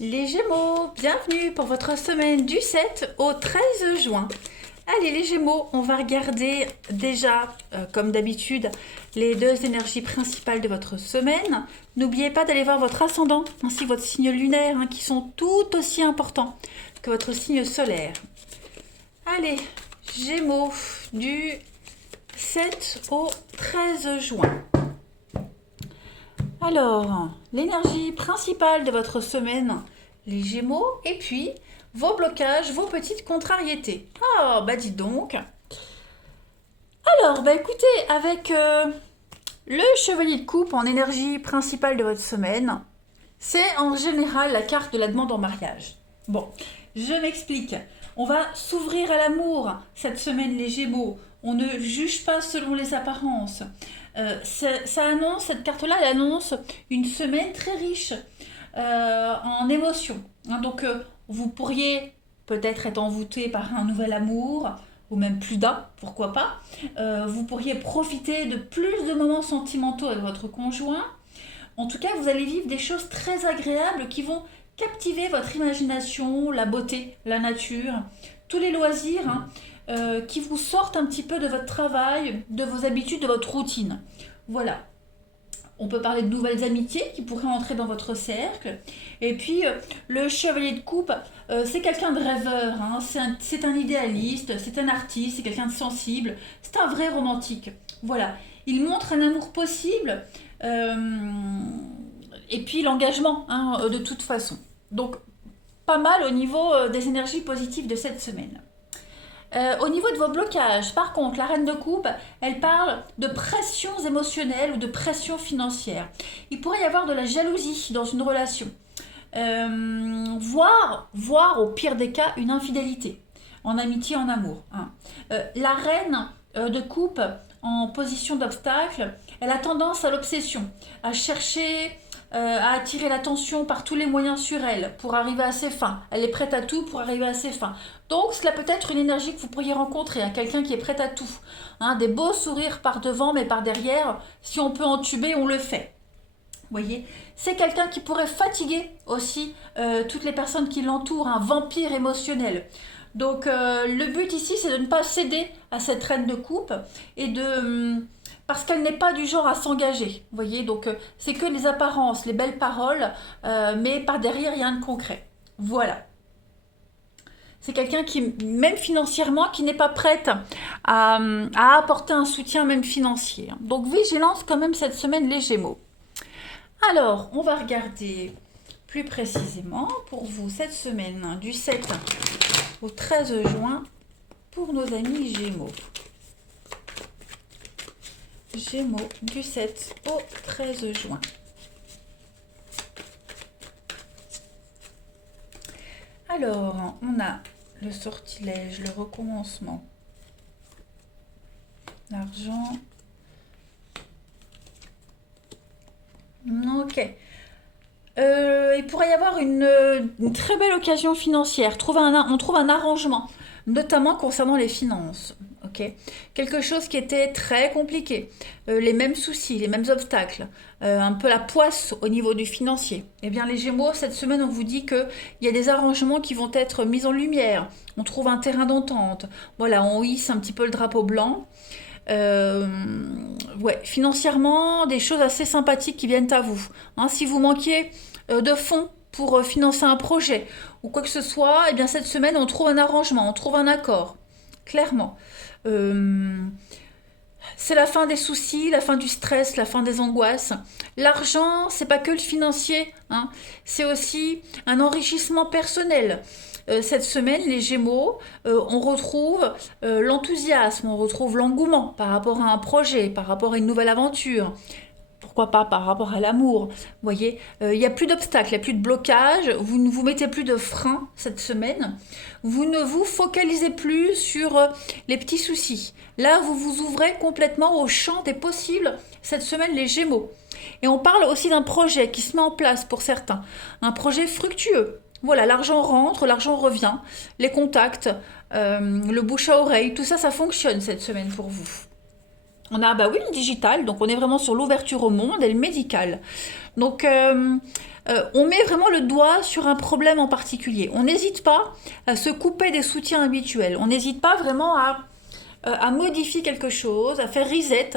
Les Gémeaux, bienvenue pour votre semaine du 7 au 13 juin. Allez les Gémeaux, on va regarder déjà, comme d'habitude, les deux énergies principales de votre semaine. N'oubliez pas d'aller voir votre ascendant ainsi que votre signe lunaire, qui sont tout aussi importants que votre signe solaire. Allez, Gémeaux, du 7 au 13 juin. Alors, l'énergie principale de votre semaine, les Gémeaux, et puis vos blocages, vos petites contrariétés. Ah, bah dis donc. Alors, bah écoutez, avec le chevalier de coupe en énergie principale de votre semaine, c'est en général la carte de la demande en mariage. Bon, je m'explique. On va s'ouvrir à l'amour cette semaine, les Gémeaux. On ne juge pas selon les apparences. Ça annonce, cette carte-là, elle annonce une semaine très riche en émotions. Donc, vous pourriez peut-être être envoûté par un nouvel amour, ou même plus d'un, pourquoi pas. Vous pourriez profiter de plus de moments sentimentaux avec votre conjoint. En tout cas, vous allez vivre des choses très agréables qui vont captiver votre imagination, la beauté, la nature, tous les loisirs qui vous sortent un petit peu de votre travail, de vos habitudes, de votre routine. Voilà. On peut parler de nouvelles amitiés qui pourraient entrer dans votre cercle. Et puis, le chevalier de coupe, c'est quelqu'un de rêveur, c'est un idéaliste, c'est un artiste, c'est quelqu'un de sensible, c'est un vrai romantique. Voilà. Il montre un amour possible et puis l'engagement, de toute façon. Donc, pas mal au niveau des énergies positives de cette semaine. Au niveau de vos blocages, par contre, la reine de coupe, elle parle de pressions émotionnelles ou de pressions financières. Il pourrait y avoir de la jalousie dans une relation, voire au pire des cas une infidélité, en amitié, en amour. La reine de coupe en position d'obstacle, elle a tendance à l'obsession, à chercher à attirer l'attention par tous les moyens sur elle pour arriver à ses fins. Elle est prête à tout pour arriver à ses fins. Donc cela peut être une énergie que vous pourriez rencontrer, quelqu'un qui est prêt à tout. Des beaux sourires par devant mais par derrière, si on peut entuber, on le fait. Vous voyez, c'est quelqu'un qui pourrait fatiguer aussi toutes les personnes qui l'entourent, un vampire émotionnel. Donc le but ici, c'est de ne pas céder à cette reine de coupe et de parce qu'elle n'est pas du genre à s'engager. Vous voyez, donc c'est que les apparences, les belles paroles, mais par derrière, rien de concret. Voilà. C'est quelqu'un qui, même financièrement, qui n'est pas prête à apporter un soutien même financier. Donc vigilance quand même cette semaine, les Gémeaux. Alors, on va regarder plus précisément pour vous cette semaine du 7 au 13 juin pour nos amis Gémeaux. Gémeaux du 7 au 13 juin. Alors, on a le sortilège, le recommencement, l'argent. Ok. Il pourrait y avoir une très belle occasion financière. On trouve un arrangement, notamment concernant les finances. Okay. Quelque chose qui était très compliqué, les mêmes soucis, les mêmes obstacles, un peu la poisse au niveau du financier. Eh bien les Gémeaux, cette semaine, on vous dit qu'il y a des arrangements qui vont être mis en lumière, on trouve un terrain d'entente, voilà, on hisse un petit peu le drapeau blanc. Ouais, financièrement, des choses assez sympathiques qui viennent à vous. Si vous manquiez de fonds pour financer un projet ou quoi que ce soit, eh bien cette semaine, on trouve un arrangement, on trouve un accord, clairement. C'est la fin des soucis, la fin du stress, la fin des angoisses. L'argent, c'est pas que le financier, c'est aussi un enrichissement personnel. Cette semaine, les Gémeaux, on retrouve l'enthousiasme, on retrouve l'engouement par rapport à un projet, par rapport à une nouvelle aventure. Pourquoi pas par rapport à l'amour. Vous voyez, il n'y a plus d'obstacles, il n'y a plus de blocage, vous ne vous mettez plus de frein cette semaine, vous ne vous focalisez plus sur les petits soucis. Là, vous vous ouvrez complètement au champ des possibles cette semaine, les Gémeaux. Et on parle aussi d'un projet qui se met en place pour certains, un projet fructueux. Voilà, l'argent rentre, l'argent revient, les contacts, le bouche à oreille, tout ça, ça fonctionne cette semaine pour vous. On a, le digital, donc on est vraiment sur l'ouverture au monde et le médical. Donc, on met vraiment le doigt sur un problème en particulier. On n'hésite pas à se couper des soutiens habituels. On n'hésite pas vraiment à modifier quelque chose, à faire reset,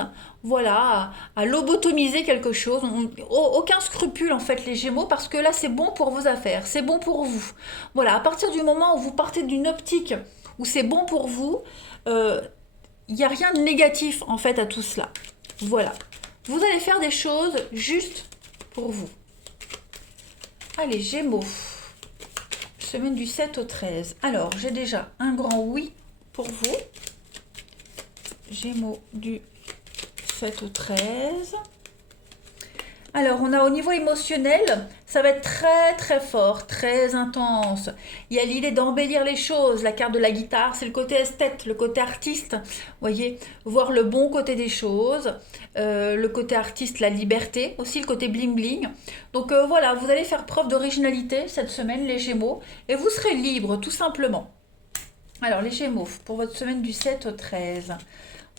voilà, à lobotomiser quelque chose. Aucun scrupule en fait les Gémeaux parce que là c'est bon pour vos affaires, c'est bon pour vous. Voilà, à partir du moment où vous partez d'une optique où c'est bon pour vous, il n'y a rien de négatif en fait à tout cela. Voilà, vous allez faire des choses juste pour vous. Allez Gémeaux, semaine du 7 au 13. Alors j'ai déjà un grand oui pour vous. Gémeaux du 7 au 13. Alors, on a au niveau émotionnel, ça va être très très fort, très intense. Il y a l'idée d'embellir les choses. La carte de la guitare, c'est le côté esthète, le côté artiste. Vous voyez, voir le bon côté des choses. Le côté artiste, la liberté. Aussi le côté bling bling. Donc voilà, vous allez faire preuve d'originalité cette semaine, les Gémeaux. Et vous serez libre, tout simplement. Alors, les Gémeaux, pour votre semaine du 7 au 13.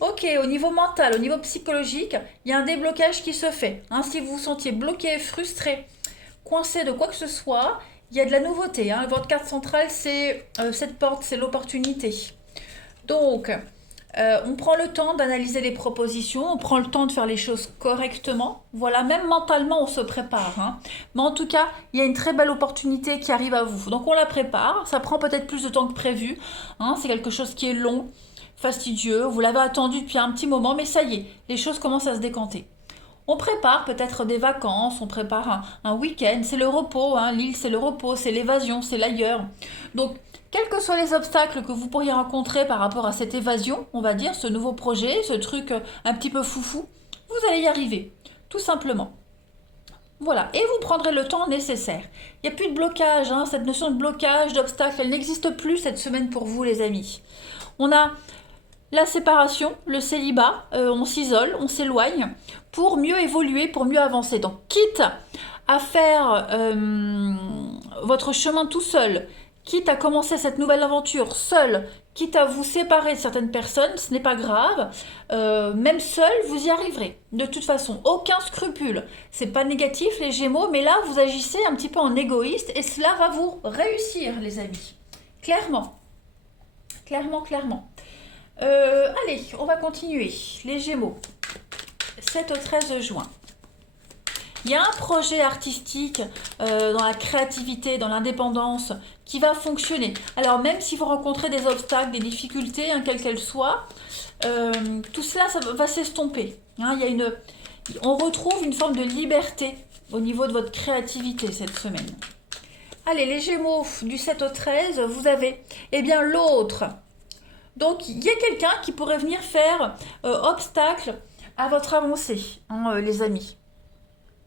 Ok, au niveau mental, au niveau psychologique, il y a un déblocage qui se fait. Hein, si vous vous sentiez bloqué, frustré, coincé de quoi que ce soit, il y a de la nouveauté. Hein. Votre carte centrale, c'est cette porte, c'est l'opportunité. Donc, on prend le temps d'analyser les propositions, on prend le temps de faire les choses correctement. Voilà, même mentalement, on se prépare. Hein. Mais en tout cas, il y a une très belle opportunité qui arrive à vous. Donc, on la prépare. Ça prend peut-être plus de temps que prévu. Hein. C'est quelque chose qui est long, fastidieux. Vous l'avez attendu depuis un petit moment, mais ça y est, les choses commencent à se décanter. On prépare peut-être des vacances, on prépare un week-end, c'est le repos, hein. L'île c'est le repos, c'est l'évasion, c'est l'ailleurs. Donc, quels que soient les obstacles que vous pourriez rencontrer par rapport à cette évasion, on va dire, ce nouveau projet, ce truc un petit peu foufou, vous allez y arriver, tout simplement. Voilà, et vous prendrez le temps nécessaire. Il n'y a plus de blocage, hein. Cette notion de blocage, d'obstacle, elle n'existe plus cette semaine pour vous les amis. On a la séparation, le célibat, on s'isole, on s'éloigne pour mieux évoluer, pour mieux avancer. Donc, quitte à faire votre chemin tout seul, quitte à commencer cette nouvelle aventure seul, quitte à vous séparer de certaines personnes, ce n'est pas grave. Même seul, vous y arriverez. De toute façon, aucun scrupule. C'est pas négatif les Gémeaux, mais là, vous agissez un petit peu en égoïste et cela va vous réussir, les amis. Clairement. Clairement, clairement. Allez, on va continuer. Les Gémeaux, 7 au 13 juin. Il y a un projet artistique dans la créativité, dans l'indépendance, qui va fonctionner. Alors même si vous rencontrez des obstacles, des difficultés, hein, quelles qu'elles soient, tout cela ça va s'estomper. Hein, on retrouve une forme de liberté au niveau de votre créativité cette semaine. Allez, les Gémeaux, du 7 au 13, vous avez l'autre. Donc, il y a quelqu'un qui pourrait venir faire obstacle à votre avancée, hein, les amis.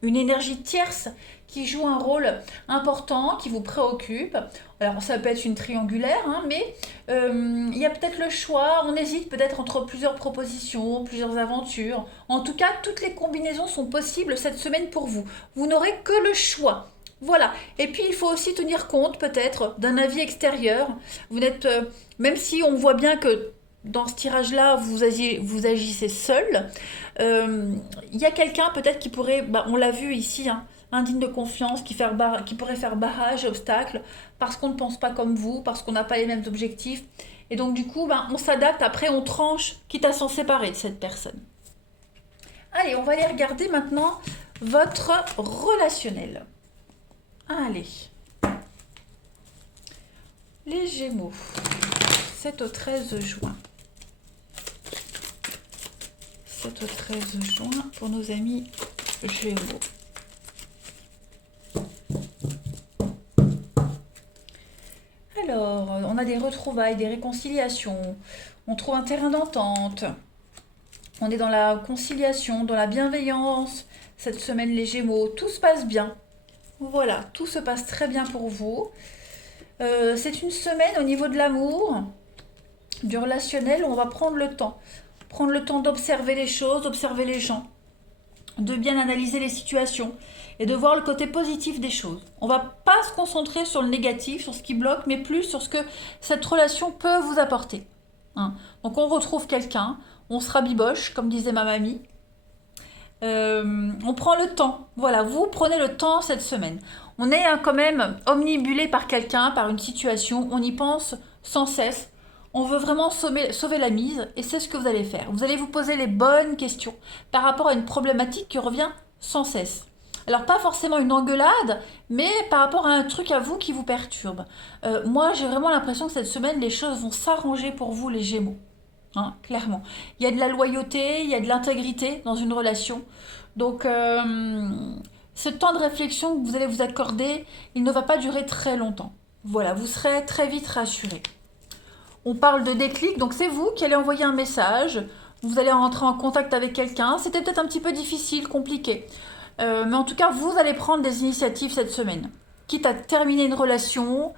Une énergie tierce qui joue un rôle important, qui vous préoccupe. Alors, ça peut être une triangulaire, hein, mais il y a peut-être le choix. On hésite peut-être entre plusieurs propositions, plusieurs aventures. En tout cas, toutes les combinaisons sont possibles cette semaine pour vous. Vous n'aurez que le choix. Voilà. Et puis, il faut aussi tenir compte peut-être d'un avis extérieur. Vous n'êtes, même si on voit bien que dans ce tirage-là, vous agissez seul, il y a quelqu'un peut-être qui pourrait, on l'a vu ici, hein, indigne de confiance, qui pourrait faire barrage, obstacle, parce qu'on ne pense pas comme vous, parce qu'on n'a pas les mêmes objectifs. Et donc, du coup, on s'adapte, après on tranche, quitte à s'en séparer de cette personne. Allez, on va aller regarder maintenant votre relationnel. Allez, les Gémeaux, 7 au 13 juin. 7 au 13 juin pour nos amis Gémeaux. Alors, on a des retrouvailles, des réconciliations, on trouve un terrain d'entente, on est dans la conciliation, dans la bienveillance. Cette semaine, les Gémeaux, tout se passe bien. Voilà, tout se passe très bien pour vous. C'est une semaine au niveau de l'amour, du relationnel, où on va prendre le temps. Prendre le temps d'observer les choses, d'observer les gens, de bien analyser les situations et de voir le côté positif des choses. On ne va pas se concentrer sur le négatif, sur ce qui bloque, mais plus sur ce que cette relation peut vous apporter. Hein. Donc on retrouve quelqu'un, on se rabiboche, comme disait ma mamie. On prend le temps. Voilà, vous prenez le temps cette semaine. On est quand même omnibulé par quelqu'un, par une situation. On y pense sans cesse. On veut vraiment sauver la mise et c'est ce que vous allez faire. Vous allez vous poser les bonnes questions par rapport à une problématique qui revient sans cesse. Alors pas forcément une engueulade, mais par rapport à un truc à vous qui vous perturbe. Moi j'ai vraiment l'impression que cette semaine les choses vont s'arranger pour vous les Gémeaux. Hein, clairement. Il y a de la loyauté, il y a de l'intégrité dans une relation. Donc ce temps de réflexion que vous allez vous accorder, il ne va pas durer très longtemps. Voilà, vous serez très vite rassuré. On parle de déclic, donc c'est vous qui allez envoyer un message, vous allez rentrer en contact avec quelqu'un, c'était peut-être un petit peu difficile, compliqué. Mais en tout cas, vous allez prendre des initiatives cette semaine. Quitte à terminer une relation,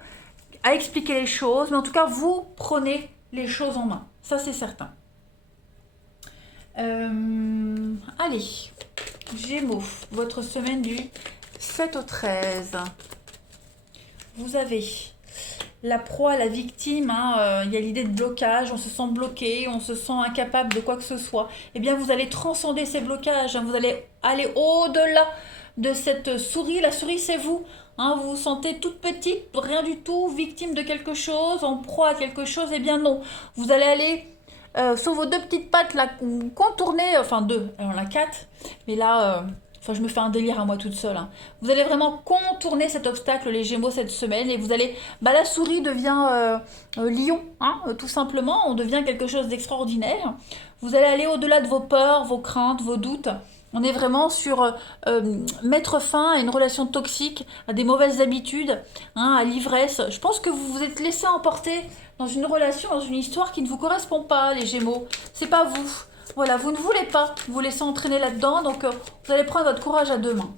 à expliquer les choses, mais en tout cas, vous prenez les choses en main. Ça, c'est certain. Allez, Gémeaux, votre semaine du 7 au 13. Vous avez la proie, la victime, hein, y a l'idée de blocage, on se sent bloqué, on se sent incapable de quoi que ce soit. Eh bien, vous allez transcender ces blocages, hein, vous allez aller au-delà de cette souris. La souris, c'est vous. Hein, vous vous sentez toute petite, rien du tout, victime de quelque chose, en proie à quelque chose. Eh bien non, vous allez aller sur vos deux petites pattes, là, contourner, enfin deux, alors la quatre, mais là... Enfin, je me fais un délire à moi toute seule. Hein. Vous allez vraiment contourner cet obstacle, les Gémeaux, cette semaine. Et vous allez... Bah, la souris devient lion, hein, tout simplement. On devient quelque chose d'extraordinaire. Vous allez aller au-delà de vos peurs, vos craintes, vos doutes. On est vraiment sur mettre fin à une relation toxique, à des mauvaises habitudes, hein, à l'ivresse. Je pense que vous vous êtes laissé emporter dans une relation, dans une histoire qui ne vous correspond pas, les Gémeaux. C'est pas vous. Voilà, vous ne voulez pas vous laisser entraîner là-dedans, donc vous allez prendre votre courage à deux mains.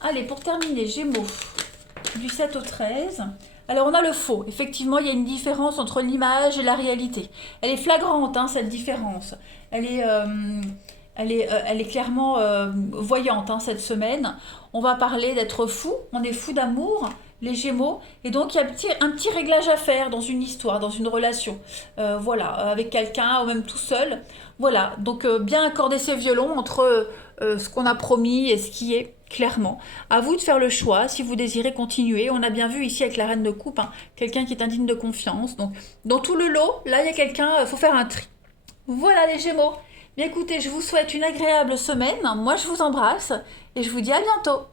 Allez, pour terminer, Gémeaux, du 7 au 13. Alors, on a le faux. Effectivement, il y a une différence entre l'image et la réalité. Elle est flagrante, hein, cette différence. Elle est clairement voyante, hein, cette semaine. On va parler d'être fou. On est fou d'amour, les Gémeaux. Et donc, il y a un petit réglage à faire dans une histoire, dans une relation. Voilà, avec quelqu'un ou même tout seul. Voilà, donc bien accorder ses violons entre ce qu'on a promis et ce qui est, clairement. À vous de faire le choix si vous désirez continuer. On a bien vu ici avec la reine de coupe, hein, quelqu'un qui est indigne de confiance. Donc, dans tout le lot, là, il y a quelqu'un, il faut faire un tri. Voilà les Gémeaux. Bien écoutez, je vous souhaite une agréable semaine. Moi, je vous embrasse et je vous dis à bientôt.